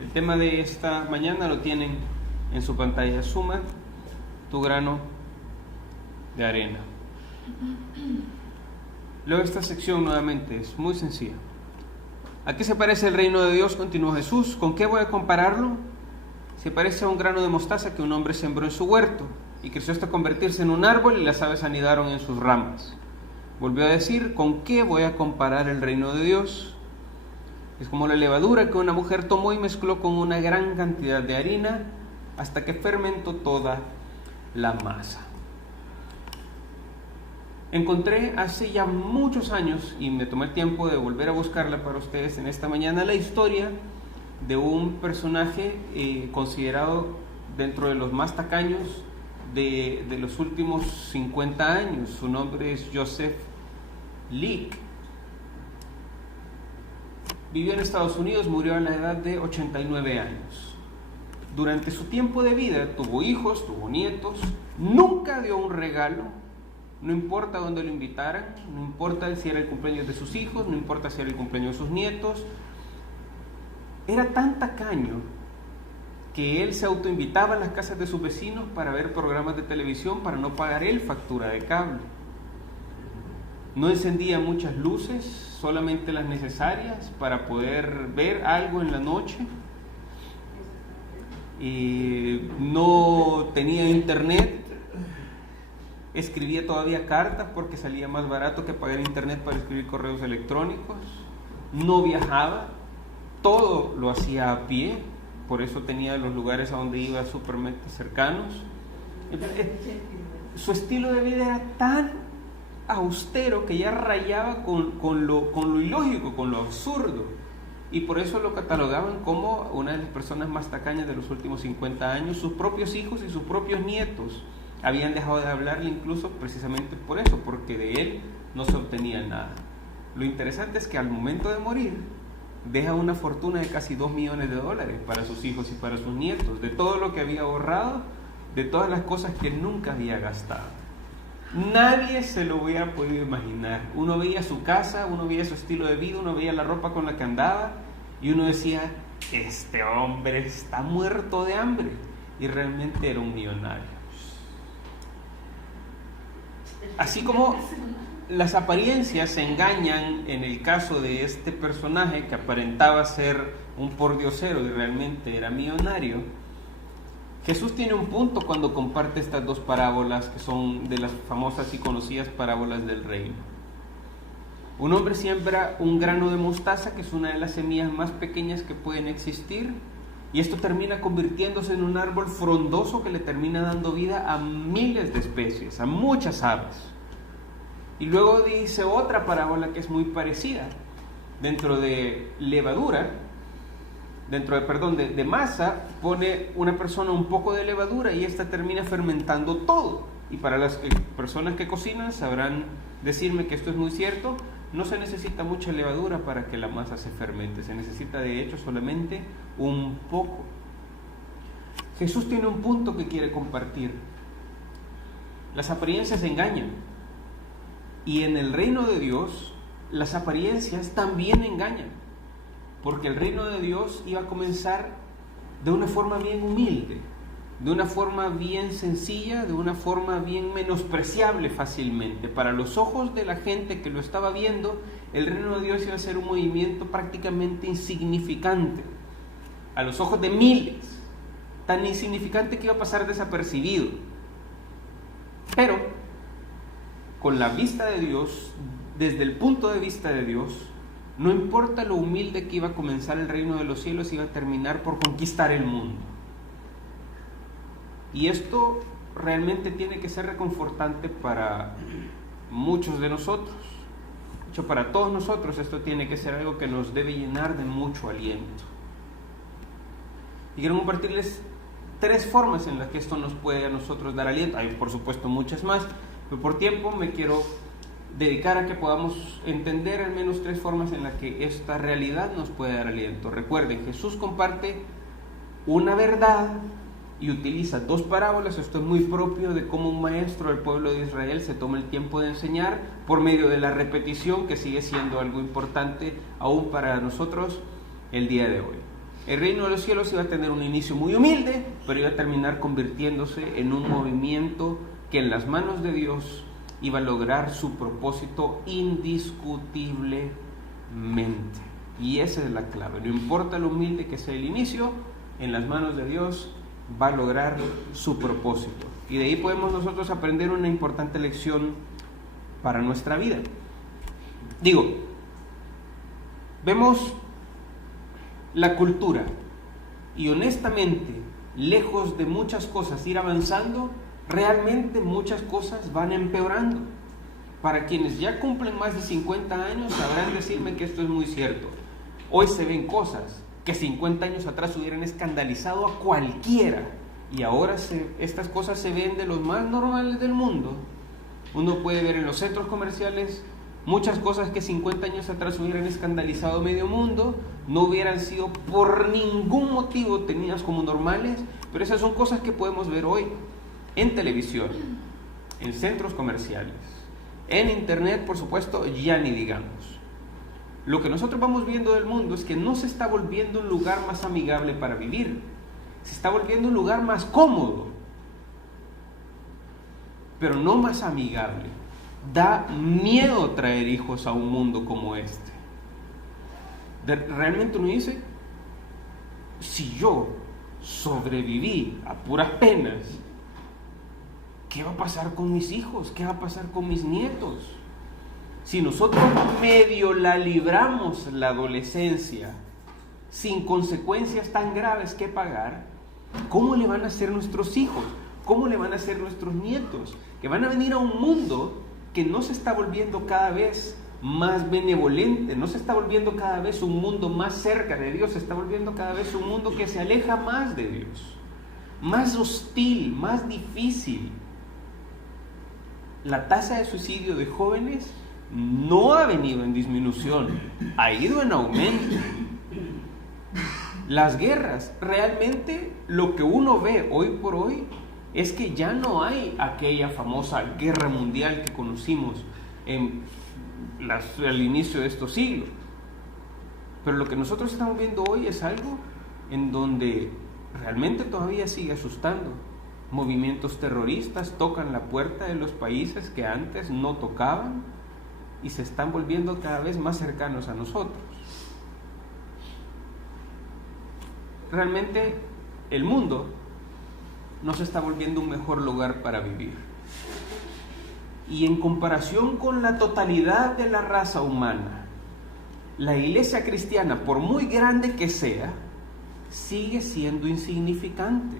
El tema de esta mañana lo tienen en su pantalla. Suma tu grano de arena. Luego esta sección nuevamente es muy sencilla. ¿A qué se parece el reino de Dios? Continuó Jesús. ¿Con qué voy a compararlo? Se parece a un grano de mostaza que un hombre sembró en su huerto y creció hasta convertirse en un árbol y las aves anidaron en sus ramas. Volvió a decir, ¿con qué voy a comparar el reino de Dios? Es como la levadura que una mujer tomó y mezcló con una gran cantidad de harina hasta que fermentó toda la masa. Encontré hace ya muchos años, y me tomé el tiempo de volver a buscarla para ustedes en esta mañana, la historia de un personaje considerado dentro de los más tacaños de los últimos 50 años. Su nombre es Joseph Leake. Vivió en Estados Unidos, murió a la edad de 89 años. Durante su tiempo de vida tuvo hijos, tuvo nietos, nunca dio un regalo, no importa dónde lo invitaran, no importa si era el cumpleaños de sus hijos, no importa si era el cumpleaños de sus nietos. Era tan tacaño que él se autoinvitaba a las casas de sus vecinos para ver programas de televisión para no pagar él factura de cable. No encendía muchas luces, solamente las necesarias para poder ver algo en la noche. No tenía internet. Escribía todavía cartas porque salía más barato que pagar internet para escribir correos electrónicos. No viajaba, todo lo hacía a pie, por eso tenía los lugares a donde iba súper cercanos. Su estilo de vida era tan austero que ya rayaba con lo ilógico, con lo absurdo, y por eso lo catalogaban como una de las personas más tacañas de los últimos 50 años. Sus propios hijos y sus propios nietos habían dejado de hablarle incluso precisamente por eso, porque de él no se obtenía nada. Lo interesante es que al momento de morir deja una fortuna de casi $2 millones para sus hijos y para sus nietos, de todo lo que había ahorrado, de todas las cosas que nunca había gastado. Nadie se lo hubiera podido imaginar. Uno veía su casa, uno veía su estilo de vida, uno veía la ropa con la que andaba y uno decía, este hombre está muerto de hambre, y realmente era un millonario. Así como las apariencias se engañan en el caso de este personaje que aparentaba ser un pordiosero y realmente era millonario, Jesús tiene un punto cuando comparte estas dos parábolas que son de las famosas y conocidas parábolas del reino. Un hombre siembra un grano de mostaza, que es una de las semillas más pequeñas que pueden existir, y esto termina convirtiéndose en un árbol frondoso que le termina dando vida a miles de especies, a muchas aves. Y luego dice otra parábola que es muy parecida. Dentro de levadura, de masa, pone una persona un poco de levadura y esta termina fermentando todo. Y para las personas que cocinan sabrán decirme que esto es muy cierto. No se necesita mucha levadura para que la masa se fermente, se necesita de hecho solamente un poco. Jesús tiene un punto que quiere compartir. Las apariencias engañan, y en el reino de Dios las apariencias también engañan, porque el reino de Dios iba a comenzar de una forma bien humilde, de una forma bien sencilla, de una forma bien menospreciable fácilmente. Para los ojos de la gente que lo estaba viendo, el reino de Dios iba a ser un movimiento prácticamente insignificante. A los ojos de miles, tan insignificante que iba a pasar desapercibido. Pero, con la vista de Dios, desde el punto de vista de Dios, no importa lo humilde que iba a comenzar el reino de los cielos, iba a terminar por conquistar el mundo. Y esto realmente tiene que ser reconfortante para muchos de nosotros. De hecho, para todos nosotros esto tiene que ser algo que nos debe llenar de mucho aliento. Y quiero compartirles 3 formas en las que esto nos puede a nosotros dar aliento. Hay por supuesto muchas más, pero por tiempo me quiero dedicar a que podamos entender al menos 3 formas en las que esta realidad nos puede dar aliento. Recuerden, Jesús comparte una verdad y utiliza 2 parábolas. Esto es muy propio de cómo un maestro del pueblo de Israel se toma el tiempo de enseñar por medio de la repetición, que sigue siendo algo importante aún para nosotros el día de hoy. El reino de los cielos iba a tener un inicio muy humilde, pero iba a terminar convirtiéndose en un movimiento que en las manos de Dios iba a lograr su propósito indiscutiblemente. Y esa es la clave. No importa lo humilde que sea el inicio, en las manos de Dios va a lograr su propósito. Y de ahí podemos nosotros aprender una importante lección para nuestra vida. Vemos la cultura y honestamente, lejos de muchas cosas ir avanzando, realmente muchas cosas van empeorando. Para quienes ya cumplen más de 50 años sabrán decirme que esto es muy cierto. Hoy se ven cosas que 50 años atrás hubieran escandalizado a cualquiera, y ahora estas cosas se ven de los más normales del mundo. Uno puede ver en los centros comerciales muchas cosas que 50 años atrás hubieran escandalizado a medio mundo, no hubieran sido por ningún motivo tenidas como normales, pero esas son cosas que podemos ver hoy en televisión, en centros comerciales, en internet, por supuesto, ya ni digamos. Lo que nosotros vamos viendo del mundo es que no se está volviendo un lugar más amigable para vivir, se está volviendo un lugar más cómodo, pero no más amigable. Da miedo traer hijos a un mundo como este. Realmente uno dice, si yo sobreviví a puras penas, ¿qué va a pasar con mis hijos? ¿Qué va a pasar con mis nietos? Si nosotros medio la libramos la adolescencia sin consecuencias tan graves que pagar, ¿cómo le van a hacer nuestros hijos? ¿Cómo le van a hacer nuestros nietos? Que van a venir a un mundo que no se está volviendo cada vez más benevolente, no se está volviendo cada vez un mundo más cerca de Dios, se está volviendo cada vez un mundo que se aleja más de Dios, más hostil, más difícil. La tasa de suicidio de jóvenes no ha venido en disminución, ha ido en aumento. Las guerras, realmente lo que uno ve hoy por hoy es que ya no hay aquella famosa guerra mundial que conocimos al inicio de estos siglos. Pero lo que nosotros estamos viendo hoy es algo en donde realmente todavía sigue asustando. Movimientos terroristas tocan la puerta de los países que antes no tocaban y se están volviendo cada vez más cercanos a nosotros. Realmente el mundo no se está volviendo un mejor lugar para vivir. Y en comparación con la totalidad de la raza humana, la iglesia cristiana, por muy grande que sea, sigue siendo insignificante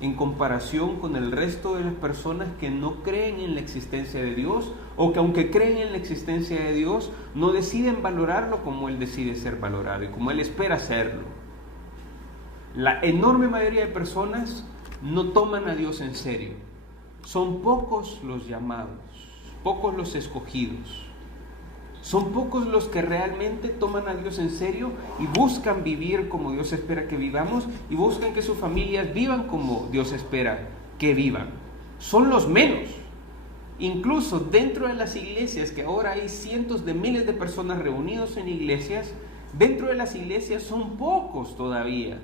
en comparación con el resto de las personas que no creen en la existencia de Dios, o que aunque creen en la existencia de Dios, no deciden valorarlo como Él decide ser valorado y como Él espera serlo. La enorme mayoría de personas no toman a Dios en serio. Son pocos los llamados, pocos los escogidos. Son pocos los que realmente toman a Dios en serio y buscan vivir como Dios espera que vivamos y buscan que sus familias vivan como Dios espera que vivan. Son los menos. Incluso dentro de las iglesias, que ahora hay cientos de miles de personas reunidos en iglesias, dentro de las iglesias son pocos todavía.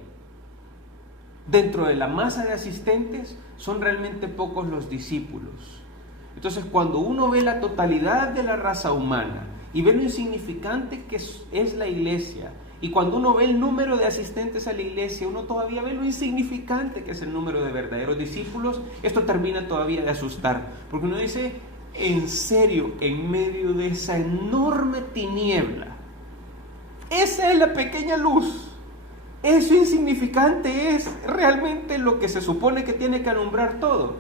Dentro de la masa de asistentes son realmente pocos los discípulos. Entonces, cuando uno ve la totalidad de la raza humana y ve lo insignificante que es la iglesia, y cuando uno ve el número de asistentes a la iglesia, uno todavía ve lo insignificante que es el número de verdaderos discípulos, esto termina todavía de asustar, porque uno dice, en serio, en medio de esa enorme tiniebla, esa es la pequeña luz. Eso insignificante es realmente lo que se supone que tiene que alumbrar todo.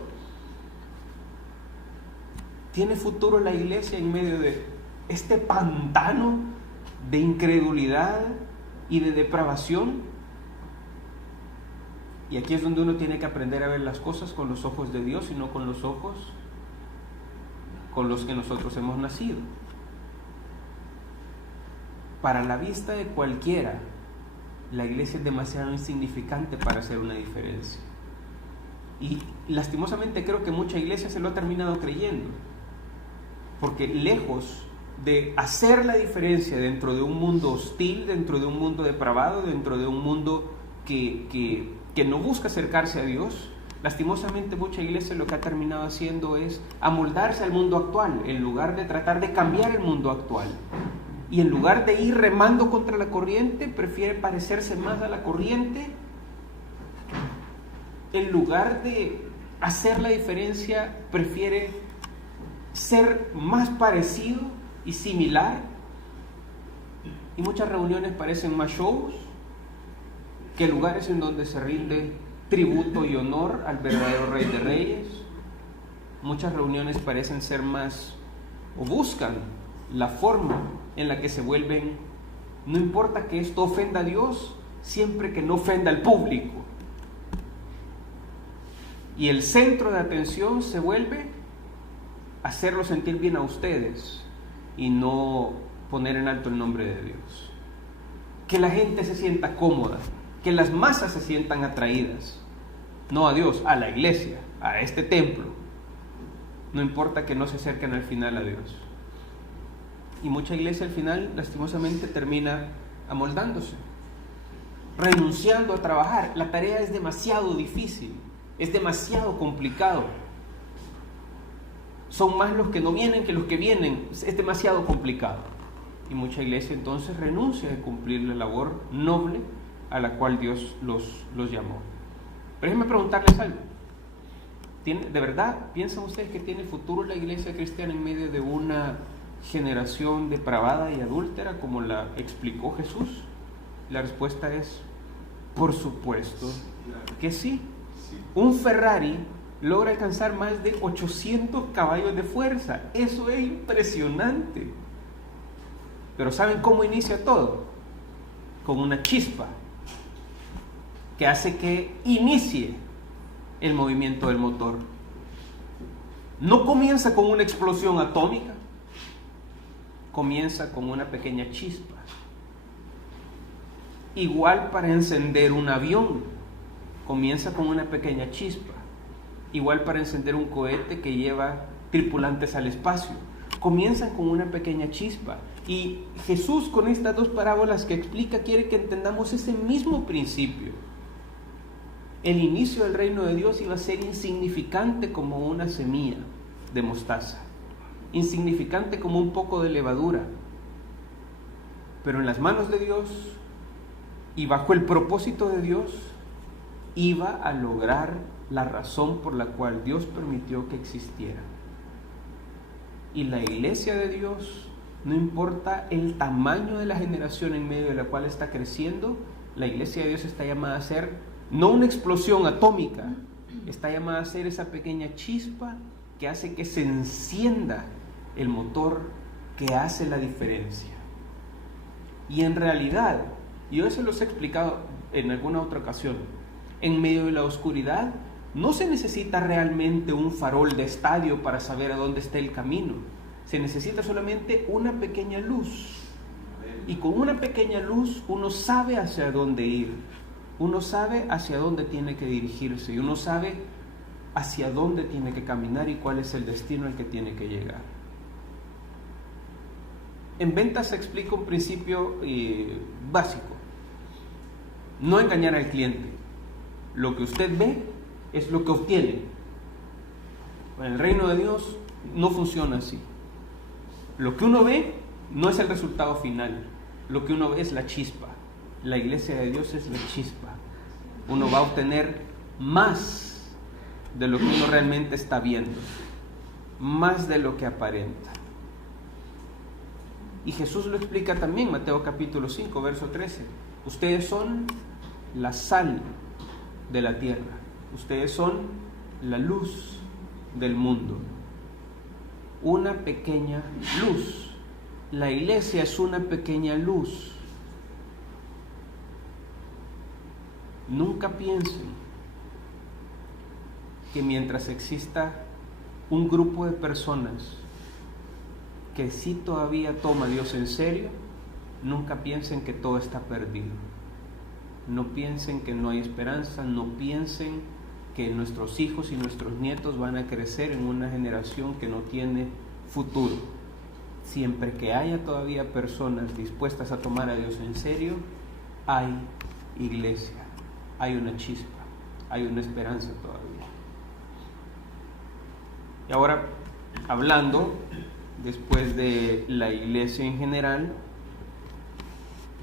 ¿Tiene futuro la iglesia en medio de este pantano de incredulidad y de depravación? Y aquí es donde uno tiene que aprender a ver las cosas con los ojos de Dios y no con los ojos con los que nosotros hemos nacido. Para la vista de cualquiera, la iglesia es demasiado insignificante para hacer una diferencia. Y lastimosamente creo que mucha iglesia se lo ha terminado creyendo, porque lejos de hacer la diferencia dentro de un mundo hostil, dentro de un mundo depravado, dentro de un mundo que no busca acercarse a Dios. Lastimosamente mucha iglesia lo que ha terminado haciendo es amoldarse al mundo actual, en lugar de tratar de cambiar el mundo actual. Y en lugar de ir remando contra la corriente, prefiere parecerse más a la corriente. En lugar de hacer la diferencia, prefiere ser más parecido y similar. Y muchas reuniones parecen más shows que lugares en donde se rinde tributo y honor al verdadero Rey de Reyes. Muchas reuniones parecen ser más, o buscan la forma en la que se vuelven, no importa que esto ofenda a Dios, siempre que no ofenda al público. Y el centro de atención se vuelve hacerlo sentir bien a ustedes y no poner en alto el nombre de Dios. Que la gente se sienta cómoda, que las masas se sientan atraídas, no a Dios, a la iglesia, a este templo. No importa que no se acerquen al final a Dios. Y mucha iglesia al final, lastimosamente, termina amoldándose, renunciando a trabajar. La tarea es demasiado difícil, es demasiado complicado. Son más los que no vienen que los que vienen, es demasiado complicado. Y mucha iglesia entonces renuncia a cumplir la labor noble a la cual Dios los llamó. Pero déjenme preguntarles algo. ¿De verdad piensan ustedes que tiene futuro la iglesia cristiana en medio de una generación depravada y adúltera como la explicó Jesús? La respuesta es, por supuesto que sí. Un Ferrari logra alcanzar más de 800 caballos de fuerza. Eso es impresionante. Pero ¿saben cómo inicia todo? Con una chispa que hace que inicie el movimiento del motor. No comienza con una explosión atómica, comienza con una pequeña chispa. Igual para encender un avión, comienza con una pequeña chispa. Igual para encender un cohete que lleva tripulantes al espacio, comienzan con una pequeña chispa. Y Jesús, con estas dos parábolas que explica, quiere que entendamos ese mismo principio. El inicio del reino de Dios iba a ser insignificante como una semilla de mostaza, insignificante como un poco de levadura, pero en las manos de Dios y bajo el propósito de Dios iba a lograr la razón por la cual Dios permitió que existiera. Y la iglesia de Dios, no importa el tamaño de la generación en medio de la cual está creciendo, la iglesia de Dios está llamada a ser no una explosión atómica, está llamada a ser esa pequeña chispa que hace que se encienda el motor que hace la diferencia. Y en realidad, yo eso los he explicado en alguna otra ocasión, en medio de la oscuridad no se necesita realmente un farol de estadio para saber a dónde está el camino. Se necesita solamente una pequeña luz. Y con una pequeña luz uno sabe hacia dónde ir. Uno sabe hacia dónde tiene que dirigirse. Y uno sabe hacia dónde tiene que caminar y cuál es el destino al que tiene que llegar. En ventas se explica un principio básico. No engañar al cliente. Lo que usted ve es lo que obtiene. En el reino de Dios no funciona así. Lo que uno ve no es el resultado final. Lo que uno ve es la chispa. La iglesia de Dios es la chispa. Uno va a obtener más de lo que uno realmente está viendo, más de lo que aparenta. Y Jesús lo explica también, Mateo capítulo 5, verso 13. Ustedes son la sal de la tierra. Ustedes son la luz del mundo. Una pequeña luz. La iglesia es una pequeña luz. Nunca piensen que mientras exista un grupo de personas que sí todavía toma a Dios en serio, nunca piensen que todo está perdido. No piensen que no hay esperanza, no piensen que nuestros hijos y nuestros nietos van a crecer en una generación que no tiene futuro. siempre que haya todavía personas dispuestas a tomar a Dios en serio, hay iglesia, hay una chispa, hay una esperanza todavía. Y ahora, hablando después de la iglesia en general,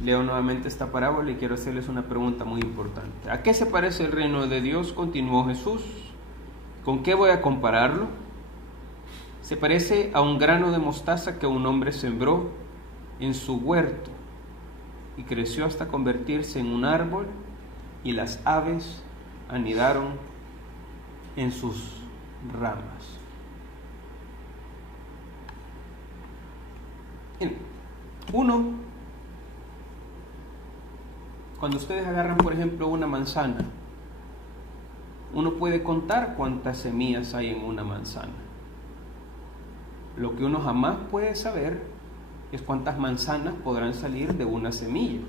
leo nuevamente esta parábola y quiero hacerles una pregunta muy importante. ¿A qué se parece el reino de Dios?, continuó Jesús. ¿Con qué voy a compararlo? Se parece a un grano de mostaza que un hombre sembró en su huerto y creció hasta convertirse en un árbol, y las aves anidaron en sus ramas. Bien, cuando ustedes agarran, por ejemplo, una manzana, uno puede contar cuántas semillas hay en una manzana. Lo que uno jamás puede saber es cuántas manzanas podrán salir de una semilla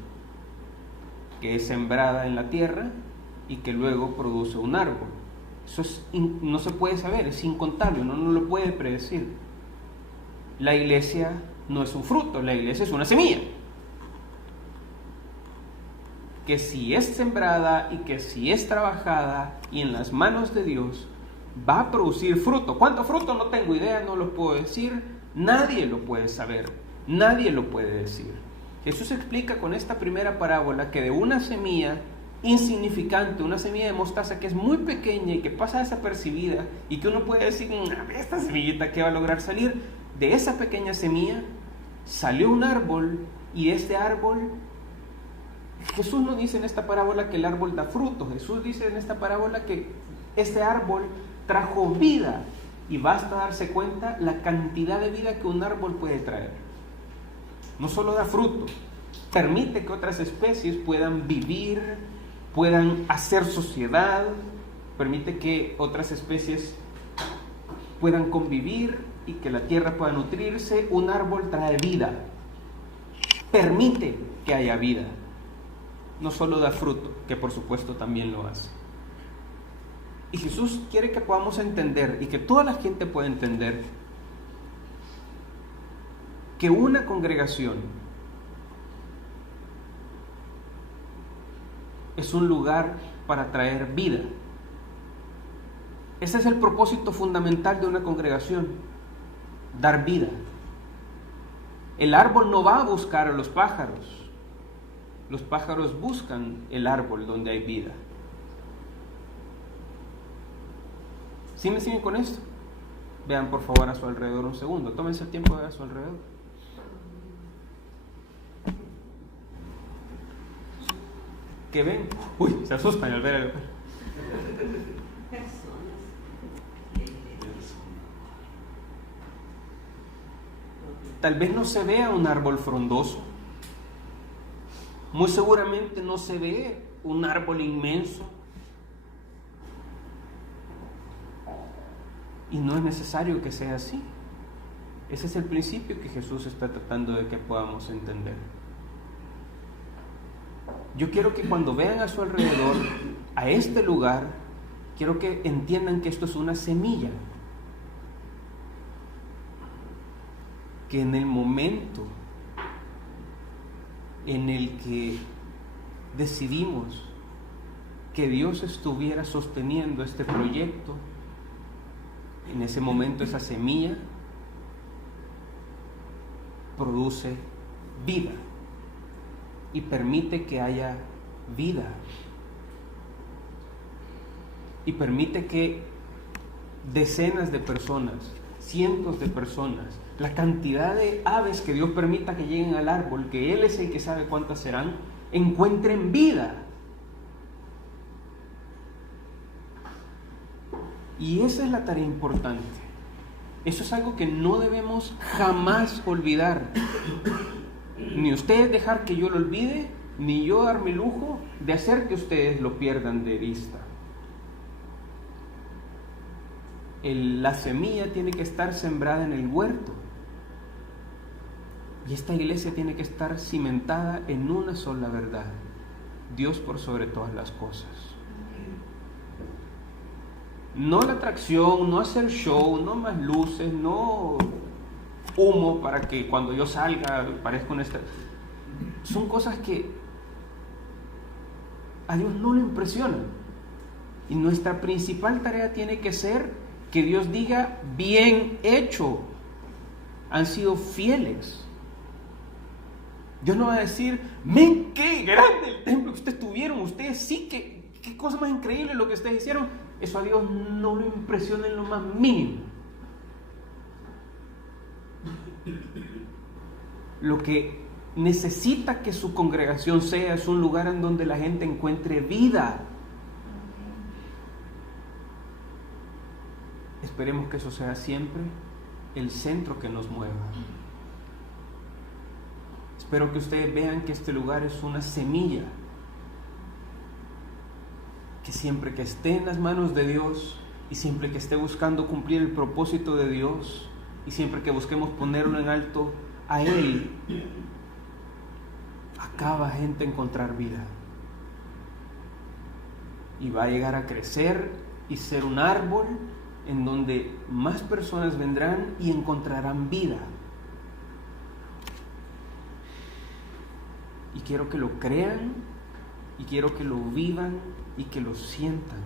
que es sembrada en la tierra y que luego produce un árbol. Eso no se puede saber, es incontable, uno no lo puede predecir. La iglesia no es un fruto, la iglesia es una semilla que si es sembrada y que si es trabajada y en las manos de Dios, va a producir fruto. ¿Cuánto fruto? No tengo idea, no lo puedo decir, nadie lo puede saber, nadie lo puede decir. Jesús explica con esta primera parábola que de una semilla insignificante, una semilla de mostaza que es muy pequeña y que pasa desapercibida y que uno puede decir, esta semillita que va a lograr salir, de esa pequeña semilla salió un árbol, y este árbol, Jesús no dice en esta parábola que el árbol da fruto, Jesús dice en esta parábola que este árbol trajo vida, y basta darse cuenta la cantidad de vida que un árbol puede traer. No solo da fruto, permite que otras especies puedan vivir, puedan hacer sociedad, permite que otras especies puedan convivir y que la tierra pueda nutrirse. Un árbol trae vida, permite que haya vida, no solo da fruto, que por supuesto también lo hace. Y Jesús quiere que podamos entender, y que toda la gente pueda entender, que una congregación es un lugar para traer vida. Ese es el propósito fundamental de una congregación, dar vida. El árbol no va a buscar a los pájaros buscan el árbol donde hay vida. ¿Sí me siguen con esto? Vean por favor a su alrededor un segundo, tómense el tiempo de ver a su alrededor. ¿Qué ven? Uy, se asustan al ver el... Tal vez no se vea un árbol frondoso, muy seguramente no se ve un árbol inmenso, y no es necesario que sea así. Ese es el principio que Jesús está tratando de que podamos entender. Yo quiero que cuando vean a su alrededor, a este lugar, quiero que entiendan que esto es una semilla, que en el momento en el que decidimos que Dios estuviera sosteniendo este proyecto, en ese momento esa semilla produce vida y permite que haya vida, y permite que decenas de personas, cientos de personas, la cantidad de aves que Dios permita que lleguen al árbol, que Él es el que sabe cuántas serán, encuentren vida. Y esa es la tarea importante. Eso es algo que no debemos jamás olvidar. Ni ustedes dejar que yo lo olvide, ni yo darme el lujo de hacer que ustedes lo pierdan de vista. La semilla tiene que estar sembrada en el huerto. Y esta iglesia tiene que estar cimentada en una sola verdad: Dios por sobre todas las cosas. No la atracción, no hacer show, no más luces, no humo para que cuando yo salga parezca una estrella. Son cosas que a Dios no le impresionan. Y nuestra principal tarea tiene que ser que Dios diga, bien hecho, han sido fieles. Dios no va a decir, men, qué grande el templo que ustedes tuvieron, ustedes sí, qué cosa más increíble lo que ustedes hicieron. Eso a Dios no lo impresiona en lo más mínimo. Lo que necesita que su congregación sea es un lugar en donde la gente encuentre vida. Esperemos que eso sea siempre el centro que nos mueva. Espero que ustedes vean que este lugar es una semilla que siempre que esté en las manos de Dios y siempre que esté buscando cumplir el propósito de Dios y siempre que busquemos ponerlo en alto a Él, acá va gente a encontrar vida y va a llegar a crecer y ser un árbol en donde más personas vendrán y encontrarán vida. Y quiero que lo crean y quiero que lo vivan y que lo sientan.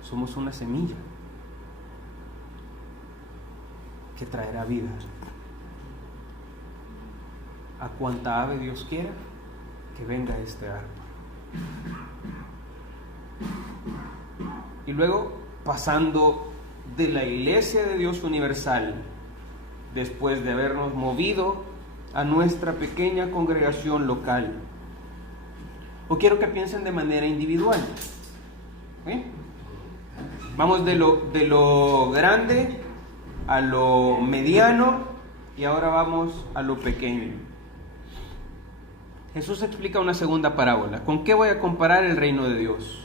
Somos una semilla que traerá vida. A cuanta ave Dios quiera que venga este árbol. Y luego, pasando de la Iglesia de Dios Universal, después de habernos movido a nuestra pequeña congregación local, o quiero que piensen de manera individual. ¿Sí? Vamos de lo grande a lo mediano y ahora vamos a lo pequeño. Jesús explica una segunda parábola. ¿Con qué voy a comparar el reino de Dios?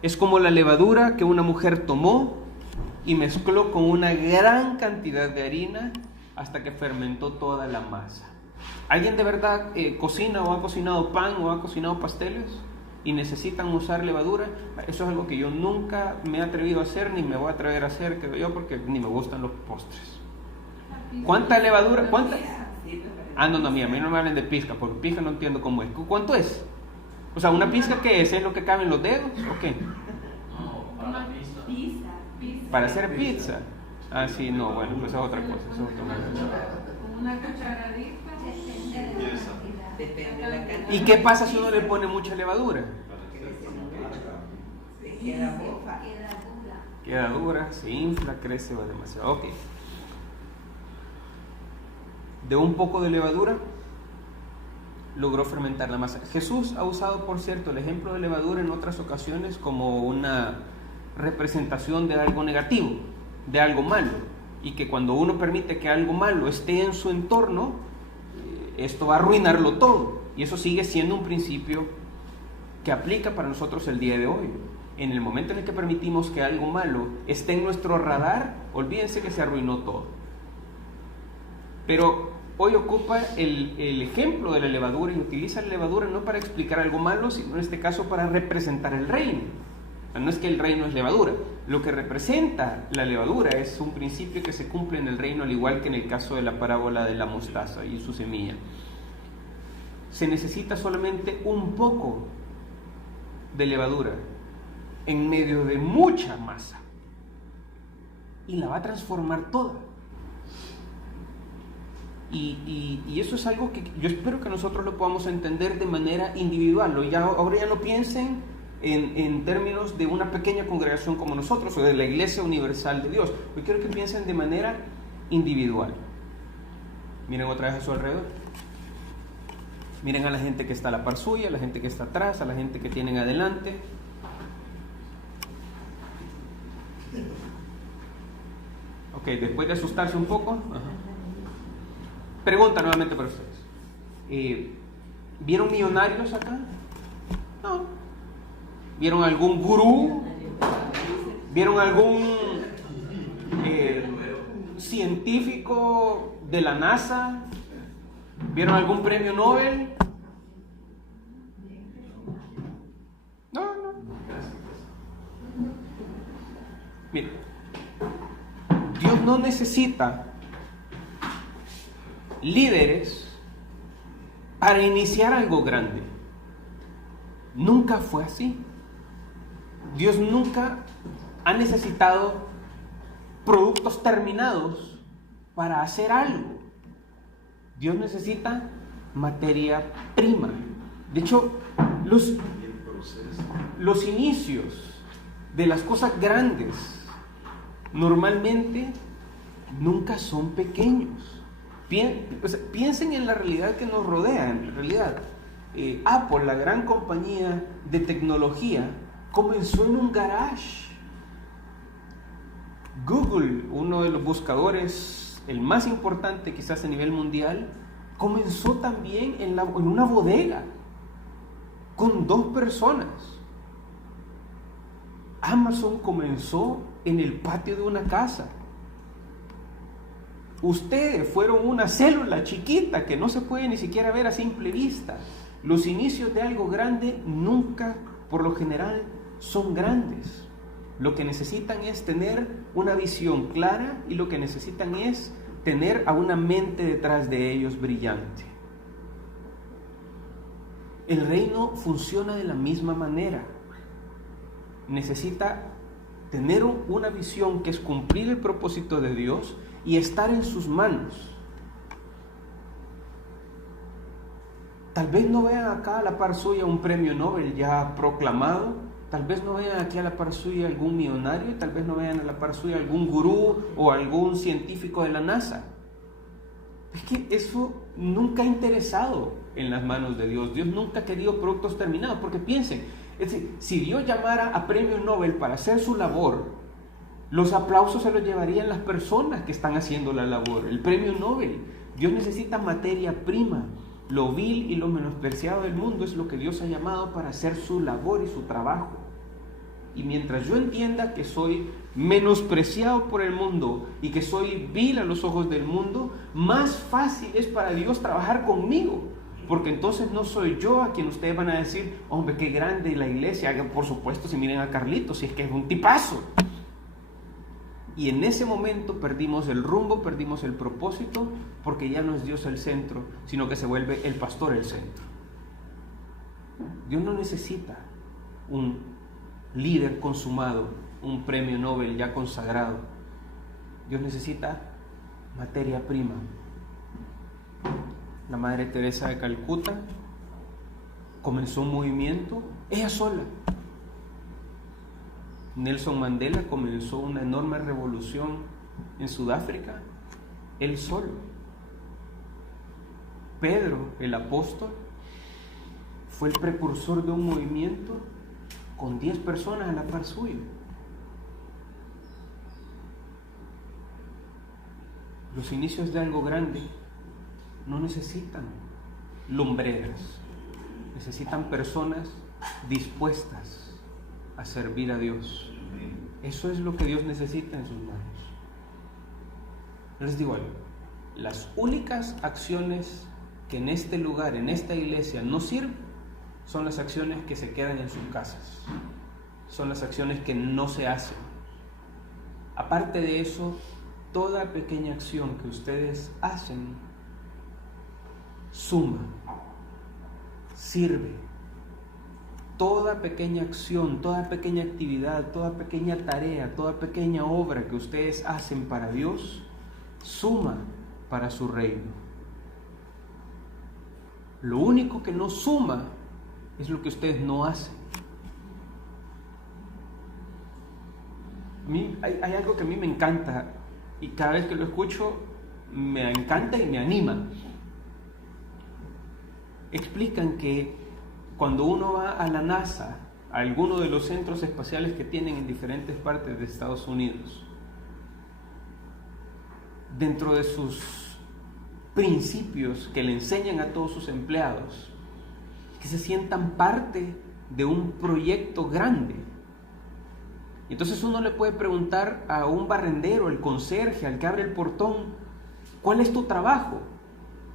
Es como la levadura que una mujer tomó y mezcló con una gran cantidad de harina hasta que fermentó toda la masa. ¿Alguien de verdad cocina o ha cocinado pan o ha cocinado pasteles y necesitan usar levadura? Eso es algo que yo nunca me he atrevido a hacer ni me voy a atrever a hacer, creo yo, porque ni me gustan los postres. ¿Cuánta levadura? ¿Cuánta? No, a mí no me hablen de pizca, porque pizca no entiendo cómo es. ¿Cuánto es? O sea, ¿una pizca qué es? ¿Es lo que cabe en los dedos o qué? No, para la pizza. ¿Para hacer pizza? Sí, no, bueno, pues es otra cosa. Es otra cosa. Una cucharadita. Depende de la cantidad. ¿Y qué pasa si uno le pone mucha levadura? Queda dura, se infla, crece, va demasiado. Ok. De un poco de levadura logró fermentar la masa. Jesús ha usado, por cierto, el ejemplo de levadura en otras ocasiones como una representación de algo negativo, de algo malo, y que cuando uno permite que algo malo esté en su entorno, esto va a arruinarlo todo. Y eso sigue siendo un principio que aplica para nosotros el día de hoy. En el momento en el que permitimos que algo malo esté en nuestro radar, olvídense que se arruinó todo. Pero hoy ocupa el ejemplo de la levadura y utiliza la levadura no para explicar algo malo, sino en este caso para representar el reino. O sea, no es que el reino es levadura. Lo que representa la levadura es un principio que se cumple en el reino, al igual que en el caso de la parábola de la mostaza y su semilla. Se necesita solamente un poco de levadura en medio de mucha masa y la va a transformar toda. Y eso es algo que yo espero que nosotros lo podamos entender de manera individual. Ahora ya no piensen en términos de una pequeña congregación como nosotros o de la Iglesia Universal de Dios. Yo quiero que piensen de manera individual. Miren otra vez a su alrededor. Miren a la gente que está a la par suya, a la gente que está atrás, a la gente que tienen adelante. Ok, después de asustarse un poco. Pregunta nuevamente para ustedes. ¿Vieron millonarios acá? No. ¿Vieron algún gurú? ¿Vieron algún científico de la NASA? ¿Vieron algún premio Nobel? No. Miren, Dios no necesita líderes para iniciar algo grande. Nunca fue así. Dios nunca ha necesitado productos terminados para hacer algo. Dios necesita materia prima. De hecho, los inicios de las cosas grandes normalmente nunca son pequeños. Piensen en la realidad que nos rodea. En realidad, Apple, la gran compañía de tecnología, comenzó en un garage. Google, uno de los buscadores, el más importante quizás a nivel mundial, comenzó también en una bodega con 2 personas. Amazon comenzó en el patio de una casa. Ustedes fueron una célula chiquita que no se puede ni siquiera ver a simple vista. Los inicios de algo grande nunca, por lo general, son grandes. Lo que necesitan es tener una visión clara y lo que necesitan es tener a una mente detrás de ellos brillante. El reino funciona de la misma manera. Necesita tener una visión que es cumplir el propósito de Dios y estar en sus manos. Tal vez no vean acá a la par suya un premio Nobel ya proclamado, tal vez no vean aquí a la par suya algún millonario, tal vez no vean a la par suya algún gurú o algún científico de la NASA. Es que eso nunca ha interesado en las manos de Dios. Dios nunca ha querido productos terminados, porque piensen, es decir, si Dios llamara a premio Nobel para hacer su labor, los aplausos se los llevarían las personas que están haciendo la labor. El premio Nobel, Dios necesita materia prima. Lo vil y lo menospreciado del mundo es lo que Dios ha llamado para hacer su labor y su trabajo. Y mientras yo entienda que soy menospreciado por el mundo y que soy vil a los ojos del mundo, más fácil es para Dios trabajar conmigo. Porque entonces no soy yo a quien ustedes van a decir, hombre, qué grande la iglesia. Por supuesto, si miren a Carlitos, si es que es un tipazo. Y en ese momento perdimos el rumbo, perdimos el propósito, porque ya no es Dios el centro, sino que se vuelve el pastor el centro. Dios no necesita un líder consumado, un premio Nobel ya consagrado. Dios necesita materia prima. La Madre Teresa de Calcuta comenzó un movimiento, ella sola. Nelson Mandela comenzó una enorme revolución en Sudáfrica, él solo. Pedro, el apóstol, fue el precursor de un movimiento con 10 personas a la par suyo. Los inicios de algo grande no necesitan lumbreras, necesitan personas dispuestas a servir a Dios. Eso es lo que Dios necesita en sus manos. Les digo algo, las únicas acciones que en este lugar, en esta iglesia no sirven, son las acciones que se quedan en sus casas, son las acciones que no se hacen. Aparte de eso, toda pequeña acción que ustedes hacen suma, sirve. Toda pequeña acción, toda pequeña actividad, toda pequeña tarea, toda pequeña obra que ustedes hacen para Dios, suma para su reino. Lo único que no suma es lo que ustedes no hacen. Hay algo que a mí me encanta y cada vez que lo escucho me encanta y me anima. Explican que cuando uno va a la NASA, a alguno de los centros espaciales que tienen en diferentes partes de Estados Unidos, dentro de sus principios que le enseñan a todos sus empleados, que se sientan parte de un proyecto grande. Entonces uno le puede preguntar a un barrendero, el conserje, al que abre el portón, ¿cuál es tu trabajo?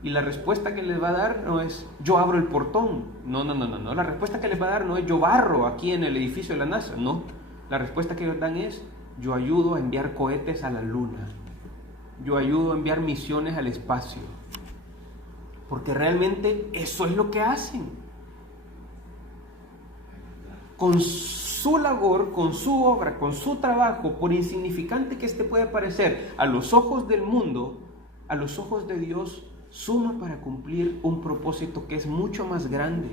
Y la respuesta que les va a dar no es yo abro el portón, no. La respuesta que les va a dar no es yo barro aquí en el edificio de la NASA, no. La respuesta que ellos dan es yo ayudo a enviar cohetes a la luna. yo ayudo a enviar misiones al espacio. Porque realmente eso es lo que hacen. Con su labor, con su obra, con su trabajo, por insignificante que este pueda parecer a los ojos del mundo, a los ojos de Dios, suma para cumplir un propósito que es mucho más grande.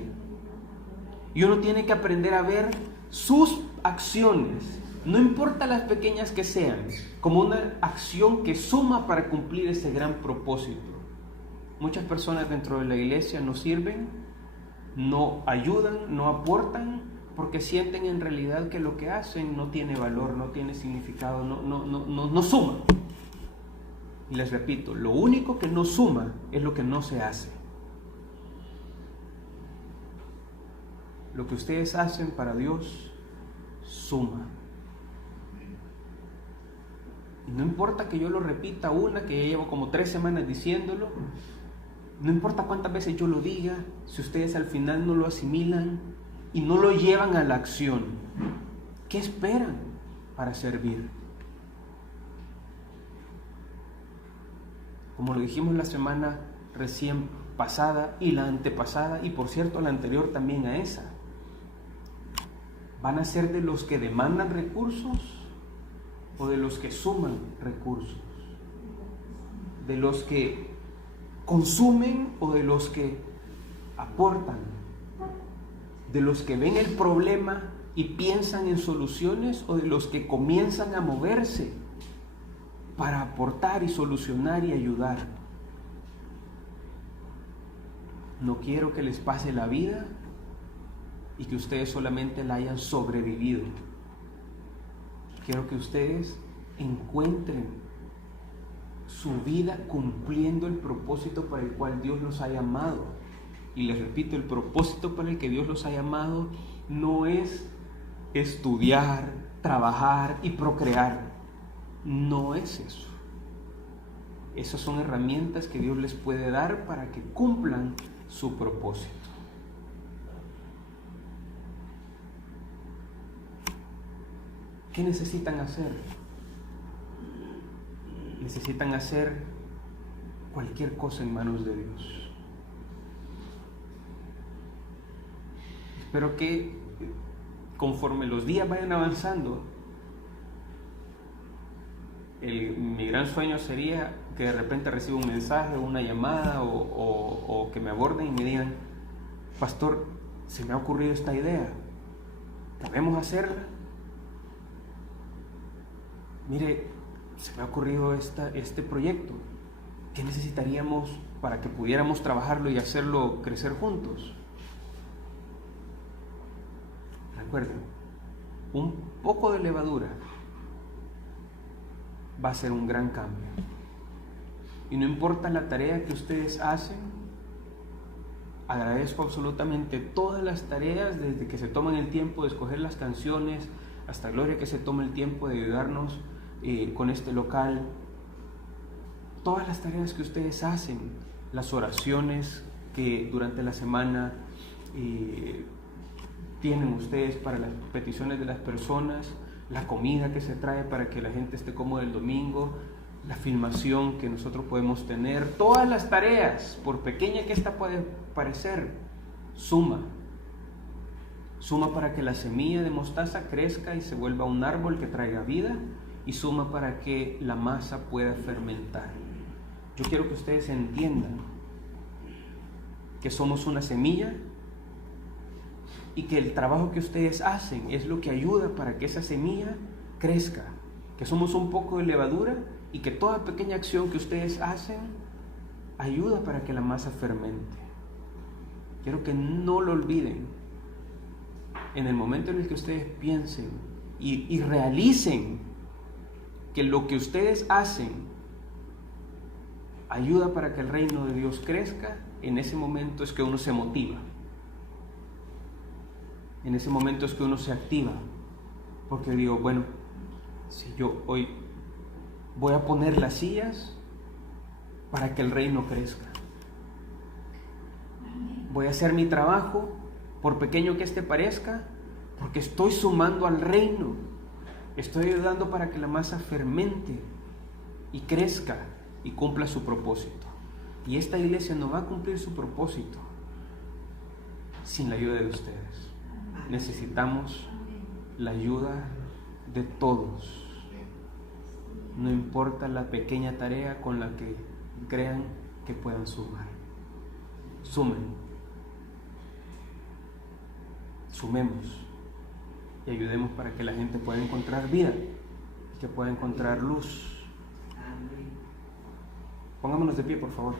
Y uno tiene que aprender a ver sus acciones, no importa las pequeñas que sean, como una acción que suma para cumplir ese gran propósito. Muchas personas dentro de la iglesia no sirven, no ayudan, no aportan, porque sienten en realidad que lo que hacen no tiene valor, no tiene significado, no suma. Y les repito, lo único que no suma es lo que no se hace. Lo que ustedes hacen para Dios suma. Y no importa que yo lo repita que ya llevo como 3 semanas diciéndolo, no importa cuántas veces yo lo diga, si ustedes al final no lo asimilan y no lo llevan a la acción, ¿qué esperan para servir? Como lo dijimos la semana recién pasada y la antepasada, y por cierto la anterior también a esa, ¿van a ser de los que demandan recursos o de los que suman recursos? ¿De los que consumen o de los que aportan? ¿De los que ven el problema y piensan en soluciones o de los que comienzan a moverse para aportar y solucionar y ayudar? No quiero que les pase la vida y que ustedes solamente la hayan sobrevivido. Quiero que ustedes encuentren su vida cumpliendo el propósito para el cual Dios los ha llamado. Y les repito, el propósito para el que Dios los ha llamado no es estudiar, trabajar y procrear. No es eso. Esas son herramientas que Dios les puede dar para que cumplan su propósito. ¿Qué necesitan hacer? Necesitan hacer cualquier cosa en manos de Dios. Espero que conforme los días vayan avanzando, mi gran sueño sería que de repente reciba un mensaje, una llamada o que me aborden y me digan: pastor, se me ha ocurrido esta idea, ¿podemos hacerla? Mire, se me ha ocurrido este proyecto, ¿qué necesitaríamos para que pudiéramos trabajarlo y hacerlo crecer juntos? Recuerden, un poco de levadura va a ser un gran cambio. Y no importa la tarea que ustedes hacen, agradezco absolutamente todas las tareas, desde que se toman el tiempo de escoger las canciones, hasta Gloria que se toma el tiempo de ayudarnos con este local. Todas las tareas que ustedes hacen, las oraciones que durante la semana tienen ustedes para las peticiones de las personas, la comida que se trae para que la gente esté cómoda el domingo, la filmación que nosotros podemos tener, todas las tareas, por pequeña que esta puede parecer, suma para que la semilla de mostaza crezca y se vuelva un árbol que traiga vida, y suma para que la masa pueda fermentar. Yo quiero que ustedes entiendan que somos una semilla y que el trabajo que ustedes hacen es lo que ayuda para que esa semilla crezca, que somos un poco de levadura y que toda pequeña acción que ustedes hacen ayuda para que la masa fermente. Quiero que no lo olviden. En el momento en el que ustedes piensen y realicen que lo que ustedes hacen ayuda para que el reino de Dios crezca, en ese momento es que uno se motiva. En ese momento es que uno se activa, porque digo, bueno, si yo hoy voy a poner las sillas para que el reino crezca, voy a hacer mi trabajo, por pequeño que este parezca, porque estoy sumando al reino, estoy ayudando para que la masa fermente y crezca. y cumpla su propósito. Y esta iglesia no va a cumplir su propósito sin la ayuda de ustedes. Necesitamos la ayuda de todos. No importa la pequeña tarea con la que crean que puedan sumar. Sumen. Sumemos y ayudemos para que la gente pueda encontrar vida, que pueda encontrar luz. Pongámonos de pie, por favor.